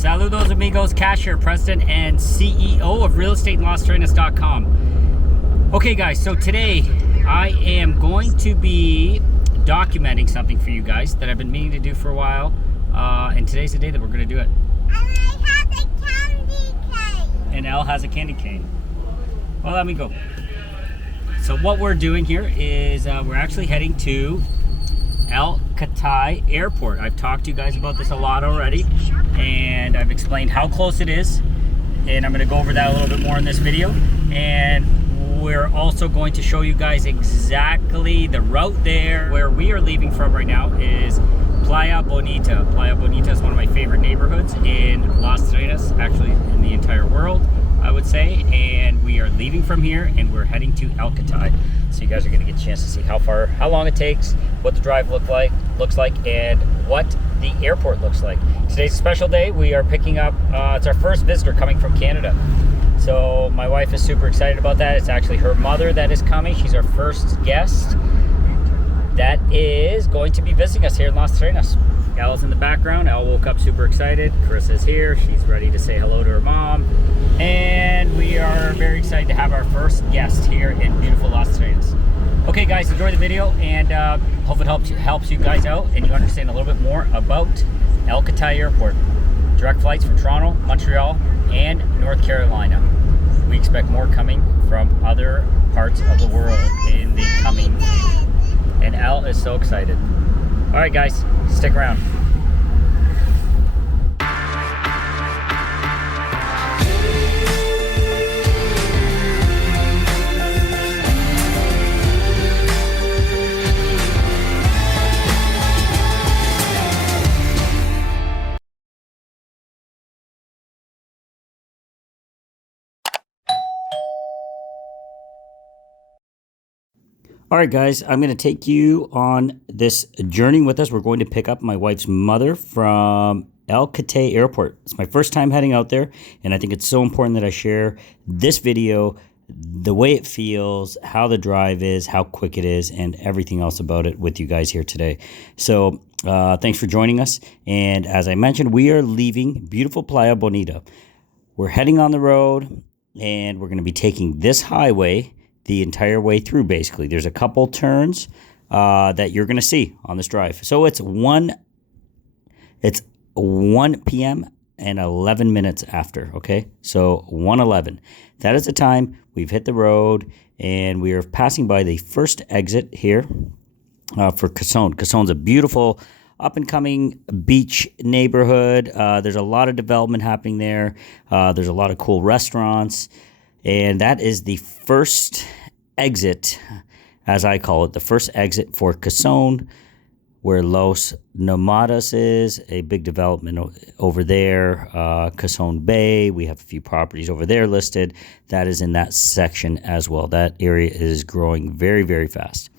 Saludos amigos, Kash here, President and CEO of realestateLasTerrenas.com. Okay guys, so today I am going to be documenting something for you guys that I've been meaning to do for a while, and today's the day that we're going to do it. And I have a candy cane. And Elle has a candy cane. Well, let me go. So what we're doing here is we're actually heading to Catey Airport. I've talked to you guys about this a lot already, and I've explained how close it is, and I'm going to go over that a little bit more in this video. And we're also going to show you guys exactly the route there. Where we are leaving from right now is Playa Bonita. Playa Bonita is one of my favorite neighborhoods in Las Terrenas, actually in the entire world, I would say. And we are leaving from here and we're heading to Catey. So you guys are going to get a chance to see how long it takes, what the drive looks like, and what the airport looks like. Today's a special day. We are picking up, it's our first visitor coming from Canada. So my wife is super excited about that. It's actually her mother that is coming. She's our first guest that is going to be visiting us here in Las Terrenas. Al's in the background. Al woke up super excited. Chris is here. She's ready to say hello to her mom. And we are very excited to have our first guest here in beautiful Las Terrenas. Okay guys, enjoy the video, and hope it helps you guys out and you understand a little bit more about Catey Airport. Direct flights from Toronto, Montreal, and North Carolina. We expect more coming from other parts of the world in the coming future. And Al is so excited. All right guys, stick around. All right, guys, I'm going to take you on this journey with us. We're going to pick up my wife's mother from Catey Airport. It's my first time heading out there, and I think it's so important that I share this video, the way it feels, how the drive is, how quick it is, and everything else about it with you guys here today. So thanks for joining us. And as I mentioned, we are leaving beautiful Playa Bonita. We're heading on the road, and we're going to be taking this highway the entire way through. Basically, there's a couple turns that you're going to see on this drive. So it's 1 p.m. and 11 minutes after. Okay, so 1:11. That is the time we've hit the road, and we are passing by the first exit here for Cason. Cason's a beautiful up-and-coming beach neighborhood. There's a lot of development happening there. There's a lot of cool restaurants. And that is the first exit, as I call it, the first exit for Cason, where Los Nomadas is, a big development over there. Cason Bay, we have a few properties over there listed. That is in that section as well. That area is growing very, very fast.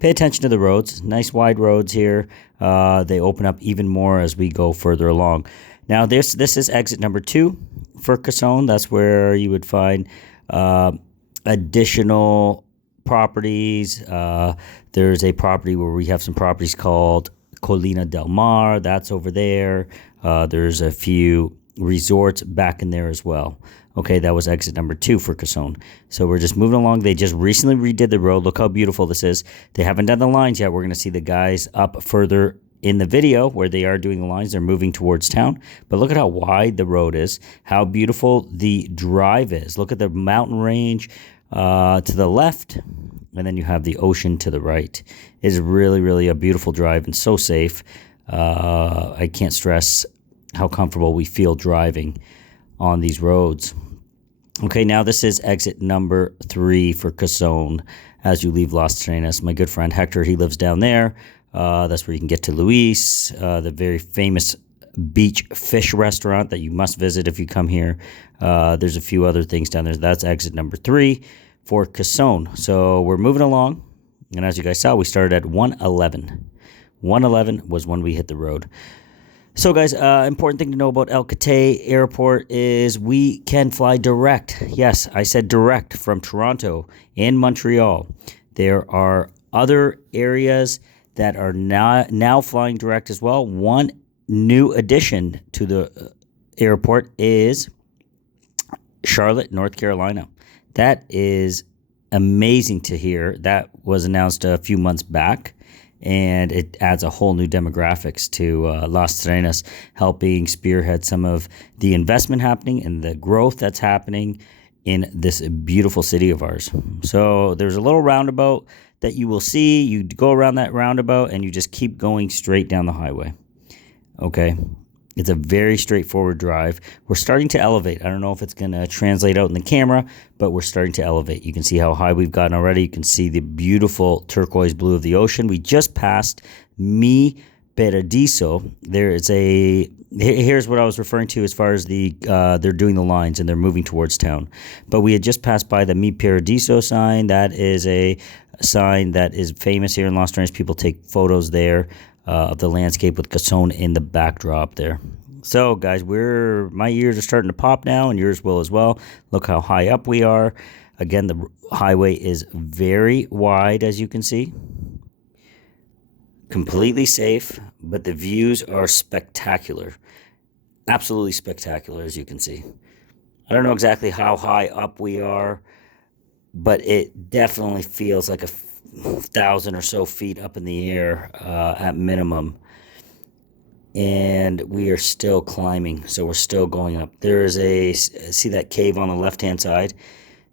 Pay attention to the roads. Nice wide roads here. They open up even more as we go further along. Now, this is exit number 2 for Cason. That's where you would find additional properties. There's a property where we have some properties called Colina del Mar. That's over there. There's a few resorts back in there as well. Okay, that was exit number 2 for Cason. So we're just moving along. They just recently redid the road. Look how beautiful this is. They haven't done the lines yet. We're going to see the guys up further in the video where they are doing the lines. They're moving towards town. But look at how wide the road is, how beautiful the drive is. Look at the mountain range to the left, and then you have the ocean to the right. It is really, really a beautiful drive and so safe. I can't stress how comfortable we feel driving on these roads. Okay, now this is exit number 3 for Cason as you leave Las Terrenas. My good friend Hector, he lives down there. That's where you can get to Luis, the very famous beach fish restaurant that you must visit if you come here. There's a few other things down there. That's exit number 3 for Cason. So we're moving along, and as you guys saw, we started at 1:11. 1:11 was when we hit the road. So guys, important thing to know about Catey Airport is we can fly direct. Yes, I said direct from Toronto and Montreal. There are other areas that are now flying direct as well. One new addition to the airport is Charlotte, North Carolina. That is amazing to hear. That was announced a few months back, and it adds a whole new demographics to Las Terrenas, helping spearhead some of the investment happening and the growth that's happening in this beautiful city of ours. So there's a little roundabout that you will see. You go around that roundabout and you just keep going straight down the highway. Okay. It's a very straightforward drive. We're starting to elevate. I don't know if it's going to translate out in the camera, but we're starting to elevate. You can see how high we've gotten already. You can see the beautiful turquoise blue of the ocean. We just passed Mi Paradiso. There is here's what I was referring to as far as they're doing the lines and they're moving towards town. But we had just passed by the Mi Paradiso sign. That is a sign that is famous here in Las Terrenas. People take photos there of the landscape with Casone in the backdrop there. So, guys, my ears are starting to pop now, and yours will as well. Look how high up we are. Again, the highway is very wide, as you can see. Completely safe, but the views are spectacular. Absolutely spectacular, as you can see. I don't know exactly how high up we are, but it definitely feels like 1,000 or so feet up in the air at minimum. And we are still climbing, so we're still going up. There is see that cave on the left-hand side?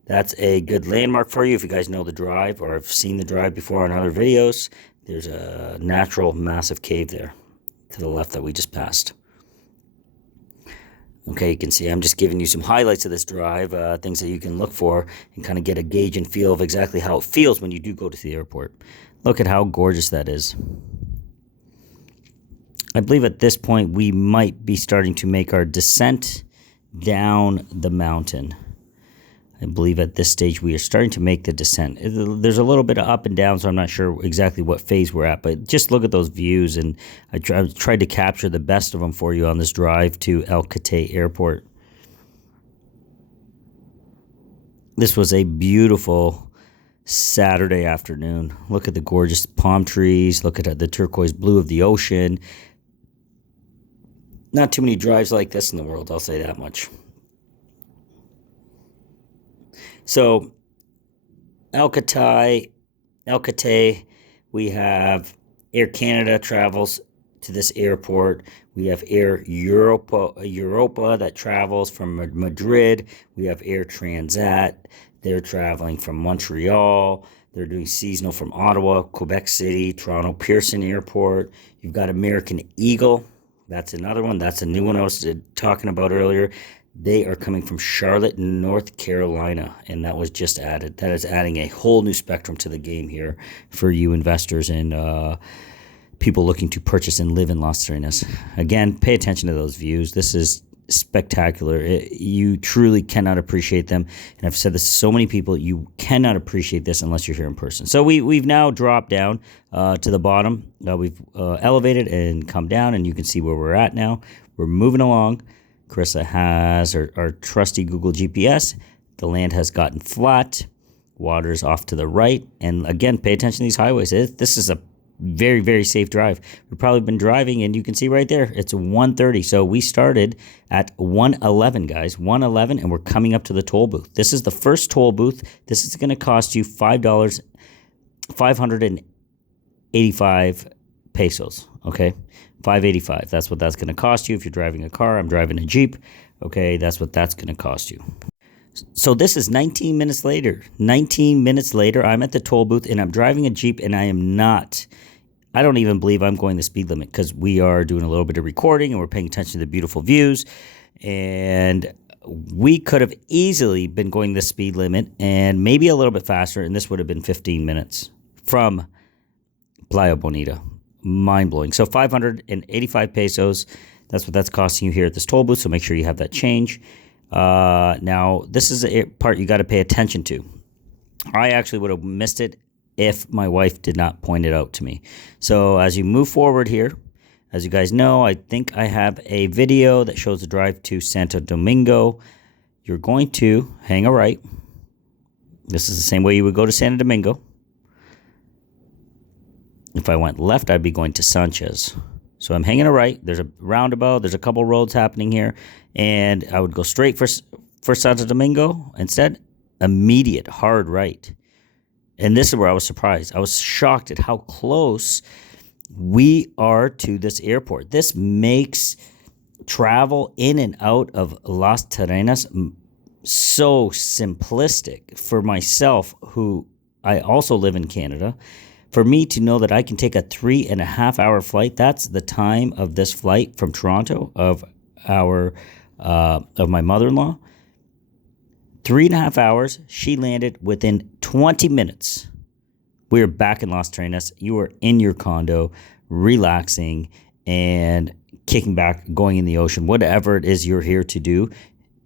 That's a good landmark for you if you guys know the drive or have seen the drive before on other videos. There's a natural massive cave there to the left that we just passed. Okay, you can see I'm just giving you some highlights of this drive, things that you can look for and kind of get a gauge and feel of exactly how it feels when you do go to the airport. Look at how gorgeous that is. I believe at this point we might be starting to make our descent down the mountain. I believe at this stage we are starting to make the descent. There's a little bit of up and down, so I'm not sure exactly what phase we're at, but just look at those views, and I tried to capture the best of them for you on this drive to El Catey Airport. This was a beautiful Saturday afternoon. Look at the gorgeous palm trees. Look at the turquoise blue of the ocean. Not too many drives like this in the world, I'll say that much. So, El Catey, we have Air Canada travels to this airport. We have Air Europa that travels from Madrid. We have Air Transat. They're traveling from Montreal. They're doing seasonal from Ottawa, Quebec City, Toronto, Pearson Airport. You've got American Eagle. That's another one. That's a new one I was talking about earlier. They are coming from Charlotte, North Carolina, and that was just added. That is adding a whole new spectrum to the game here for you investors and people looking to purchase and live in Las Terrenas. Again, pay attention to those views. This is spectacular. You truly cannot appreciate them, and I've said this to so many people. You cannot appreciate this unless you're here in person. So we've now dropped down to the bottom. We've elevated and come down, and you can see where we're at now. We're moving along. Carissa has our trusty Google GPS. The land has gotten flat. Water's off to the right. And again, pay attention to these highways. This is a very, very safe drive. We've probably been driving, and you can see right there, it's 1:30. So we started at 1:11, guys. 1:11, and we're coming up to the toll booth. This is the first toll booth. This is going to cost you $5, 585 pesos, okay? 585. That's what that's going to cost you if you're driving a car. I'm driving a Jeep. Okay, that's what that's going to cost you. So this is 19 minutes later. 19 minutes later, I'm at the toll booth, and I'm driving a Jeep, and I don't even believe I'm going the speed limit because we are doing a little bit of recording, and we're paying attention to the beautiful views. And we could have easily been going the speed limit and maybe a little bit faster, and this would have been 15 minutes from Playa Bonita. Mind-blowing. So 585 pesos, that's what that's costing you here at this toll booth, so make sure you have that change. Now, this is a part you got to pay attention to. I actually would have missed it if my wife did not point it out to me. So as you move forward here, as you guys know, I think I have a video that shows the drive to Santo Domingo. You're going to hang a right. This is the same way you would go to Santo Domingo. If I went left, I'd be going to Sanchez. So I'm hanging a right. There's a roundabout. There's a couple roads happening here. And I would go straight for Santo Domingo. Instead, immediate hard right. And this is where I was surprised. I was shocked at how close we are to this airport. This makes travel in and out of Las Terrenas so simplistic for myself, who I also live in Canada. For me to know that I can take a 3.5 hour flight, that's the time of this flight from Toronto of my mother-in-law. 3.5 hours. She landed within 20 minutes. We are back in Las Terrenas. You are in your condo, relaxing and kicking back, going in the ocean, whatever it is you're here to do.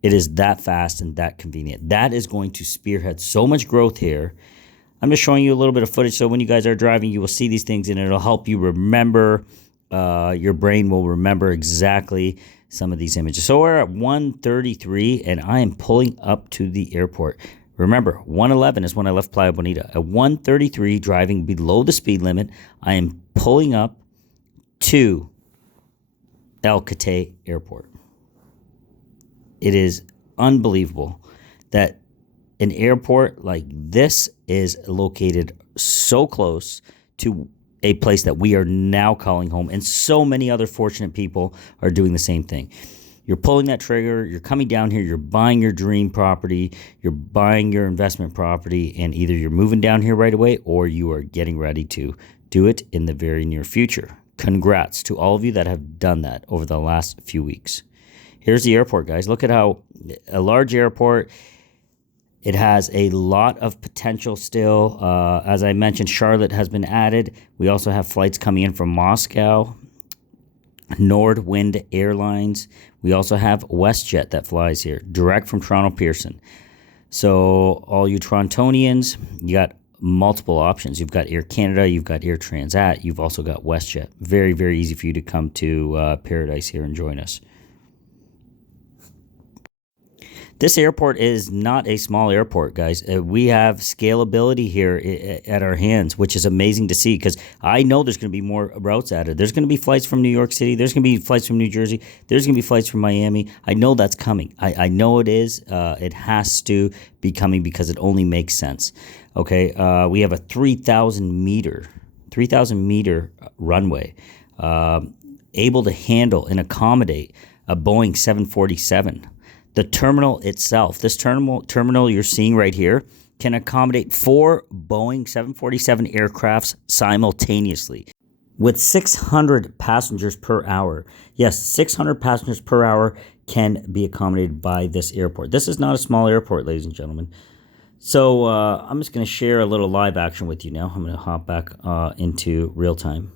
It is that fast and that convenient. That is going to spearhead so much growth here. I'm just showing you a little bit of footage, so when you guys are driving, you will see these things, and it'll help you remember. Your brain will remember exactly some of these images. So we're at 1:33, and I am pulling up to the airport. Remember, 1:11 is when I left Playa Bonita. At 1:33, driving below the speed limit, I am pulling up to Catey Airport. It is unbelievable that an airport like this is located so close to a place that we are now calling home, and so many other fortunate people are doing the same thing. You're pulling that trigger, you're coming down here, you're buying your dream property, you're buying your investment property, and either you're moving down here right away or you are getting ready to do it in the very near future. Congrats to all of you that have done that over the last few weeks. Here's the airport, guys. Look at how a large airport. It has a lot of potential still. As I mentioned, Charlotte has been added. We also have flights coming in from Moscow, Nordwind Airlines. We also have WestJet that flies here, direct from Toronto Pearson. So all you Torontonians, you got multiple options. You've got Air Canada, you've got Air Transat, you've also got WestJet. Very, very easy for you to come to Paradise here and join us. This airport is not a small airport, guys. We have scalability here at our hands, which is amazing to see, because I know there's going to be more routes added. There's going to be flights from New York City. There's going to be flights from New Jersey. There's going to be flights from Miami. I know that's coming. I know it is. It has to be coming because it only makes sense. Okay, we have a 3,000 meter runway, able to handle and accommodate a Boeing 747. The terminal itself, this terminal you're seeing right here, can accommodate 4 Boeing 747 aircrafts simultaneously with 600 passengers per hour. Yes, 600 passengers per hour can be accommodated by this airport. This is not a small airport, ladies and gentlemen. So I'm just going to share a little live action with you now. I'm going to hop back into real time.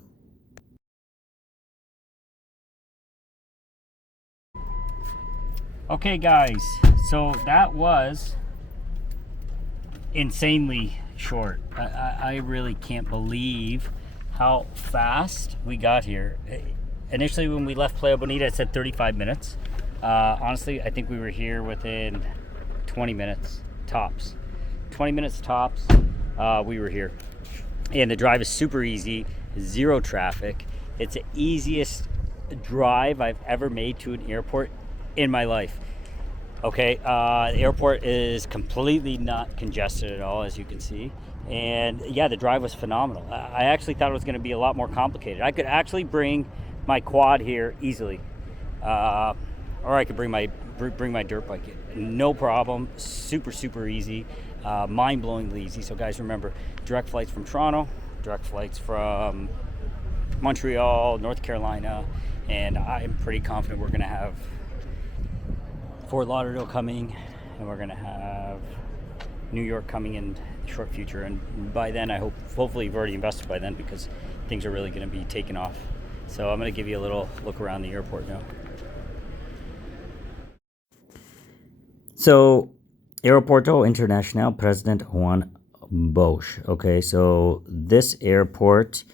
Okay, guys, so that was insanely short. I really can't believe how fast we got here. Initially, when we left Playa Bonita, it said 35 minutes. Honestly, I think we were here within 20 minutes tops. 20 minutes tops, we were here. And the drive is super easy, 0 traffic. It's the easiest drive I've ever made to an airport in my life. Okay, the airport is completely not congested at all, as you can see. And yeah, the drive was phenomenal. I actually thought it was going to be a lot more complicated. I could actually bring my quad here easily, or I could bring my dirt bike in. No problem. Super easy, mind-blowingly easy. So guys, remember, direct flights from Toronto, direct flights from Montreal, North Carolina, and I'm pretty confident we're going to have Fort Lauderdale coming, and we're going to have New York coming in the short future. And by then, hopefully you've already invested by then, because things are really going to be taking off. So I'm going to give you a little look around the airport now. So Aeropuerto Internacional President Juan Bosch. Okay, so this airport,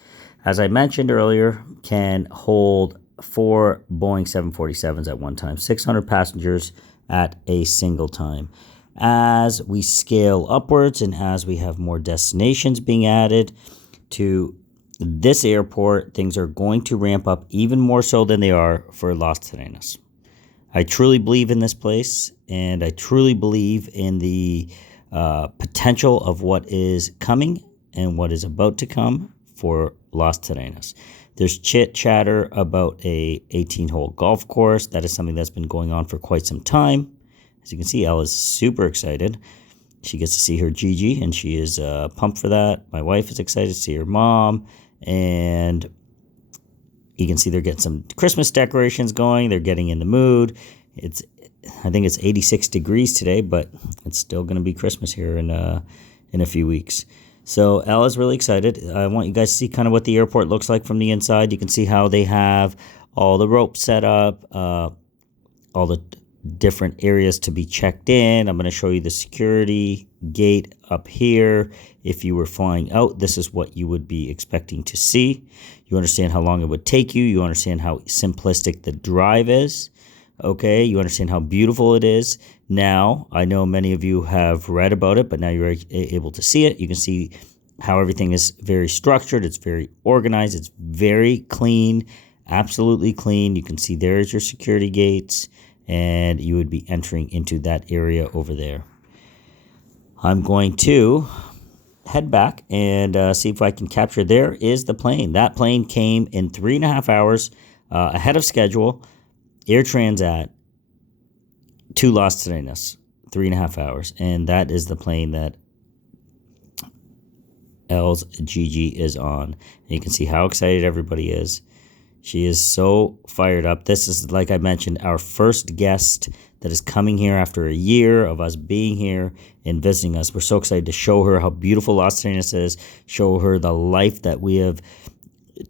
as I mentioned earlier, can hold 4 Boeing 747s at one time, 600 passengers at a single time. As we scale upwards and as we have more destinations being added to this airport, things are going to ramp up even more so than they are for Las Terrenas. I truly believe in this place, and I truly believe in the potential of what is coming and what is about to come for Las Terrenas. There's chit-chatter about a 18-hole golf course. That is something that's been going on for quite some time. As you can see, Elle is super excited. She gets to see her Gigi, and she is pumped for that. My wife is excited to see her mom, and you can see they're getting some Christmas decorations going. They're getting in the mood. I think it's 86 degrees today, but it's still going to be Christmas here in a few weeks. So Elle is really excited. I want you guys to see kind of what the airport looks like from the inside. You can see how they have all the ropes set up, all the different areas to be checked in. I'm going to show you the security gate up here. If you were flying out, this is what you would be expecting to see. You understand how long it would take you. You understand how simplistic the drive is. Okay, you understand how beautiful it is. Now, I know many of you have read about it, but now you're able to see it. You can see how everything is very structured. It's very organized. It's very clean, absolutely clean. You can see there's your security gates, and you would be entering into that area over there. I'm going to head back and see if I can capture. There is the plane. That plane came in 3.5 hours ahead of schedule. Air Transat to Las Terrenas, 3.5 hours. And that is the plane that Elle's Gigi is on. And you can see how excited everybody is. She is so fired up. This is, like I mentioned, our first guest that is coming here after a year of us being here and visiting us. We're so excited to show her how beautiful Las Terrenas is, show her the life that we have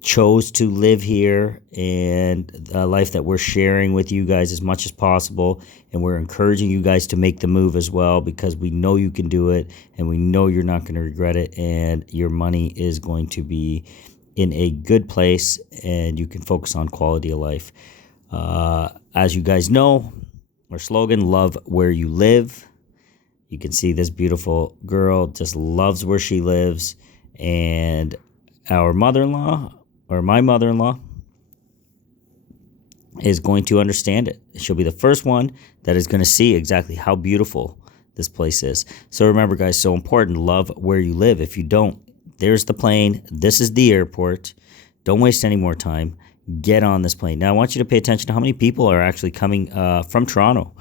chose to live here, and a life that we're sharing with you guys as much as possible. And we're encouraging you guys to make the move as well, because we know you can do it, and we know you're not going to regret it, and your money is going to be in a good place, and you can focus on quality of life. As you guys know, our slogan, love where you live. You can see this beautiful girl just loves where she lives, and our mother-in-law, or my mother-in-law, is going to understand it. She'll be the first one that is going to see exactly how beautiful this place is. So remember, guys, so important, love where you live. If you don't, there's the plane. This is the airport. Don't waste any more time. Get on this plane. Now, I want you to pay attention to how many people are actually coming from Toronto.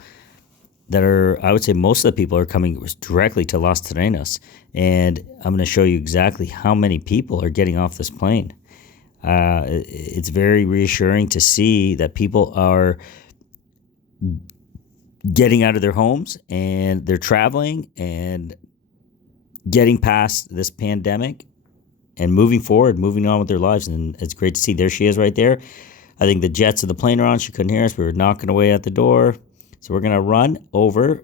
I would say most of the people are coming directly to Las Terrenas. And I'm going to show you exactly how many people are getting off this plane. It's very reassuring to see that people are getting out of their homes, and they're traveling and getting past this pandemic and moving forward, moving on with their lives. And it's great to see. There she is right there. I think the jets of the plane are on. She couldn't hear us. We were knocking away at the door. So we're going to run over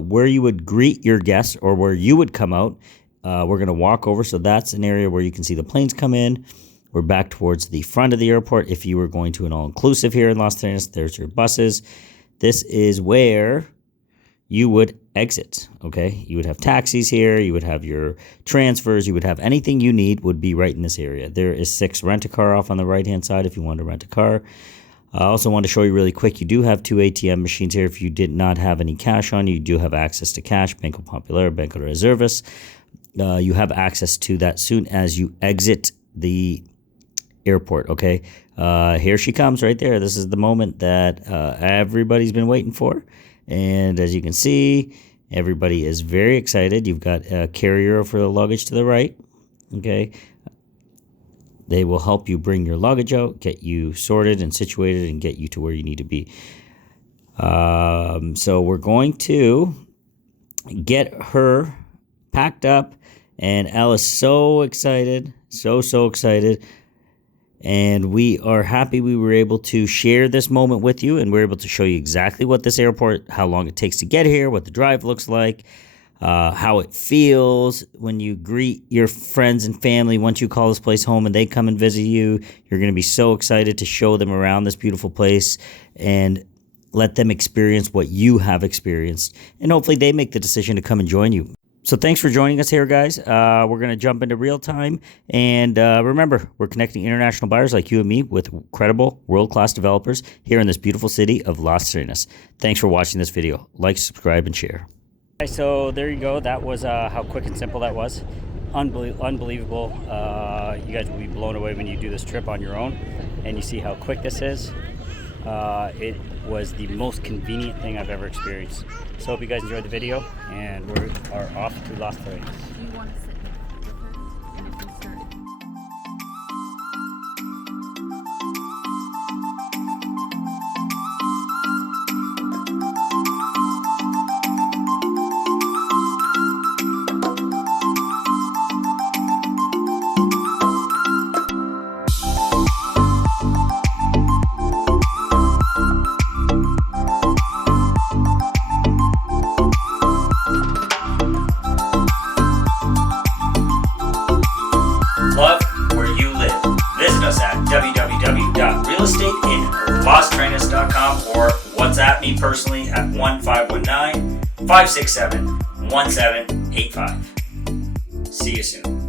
where you would greet your guests, or where you would come out. We're going to walk over. So that's an area where you can see the planes come in. We're back towards the front of the airport. If you were going to an all-inclusive here in Las Terrenas, there's your buses. This is where you would exit, okay? You would have taxis here. You would have your transfers. You would have anything you need would be right in this area. There is 6 rent-a-car off on the right-hand side if you want to rent a car. I also want to show you really quick, you do have 2 ATM machines here. If you did not have any cash on you, do have access to cash, Banco Popular, Banco Reservas. You have access to that soon as you exit the airport, okay? Here she comes right there. This is the moment that everybody's been waiting for. And as you can see, everybody is very excited. You've got a carrier for the luggage to the right, okay? They will help you bring your luggage out, get you sorted and situated, and get you to where you need to be. So we're going to get her packed up, and Elle is so excited, so excited. And we are happy we were able to share this moment with you, and we're able to show you exactly what this airport, how long it takes to get here, what the drive looks like, how it feels when you greet your friends and family once you call this place home and they come and visit you. You're going to be so excited to show them around this beautiful place and let them experience what you have experienced. And hopefully they make the decision to come and join you. So thanks for joining us here, guys. We're going to jump into real time. And remember, we're connecting international buyers like you and me with credible, world-class developers here in this beautiful city of Las Terrenas. Thanks for watching this video. Like, subscribe, and share. Okay, so there you go. That was how quick and simple that was. Unbelievable. You guys will be blown away when you do this trip on your own and you see how quick this is. It was the most convenient thing I've ever experienced. So hope you guys enjoyed the video, and we are off to Las Terrenas. You want to sit with her, and if you start. Love where you live. Visit us at www.realestateinlasterrenas.com or WhatsApp me personally at 1519-567-1785. See you soon.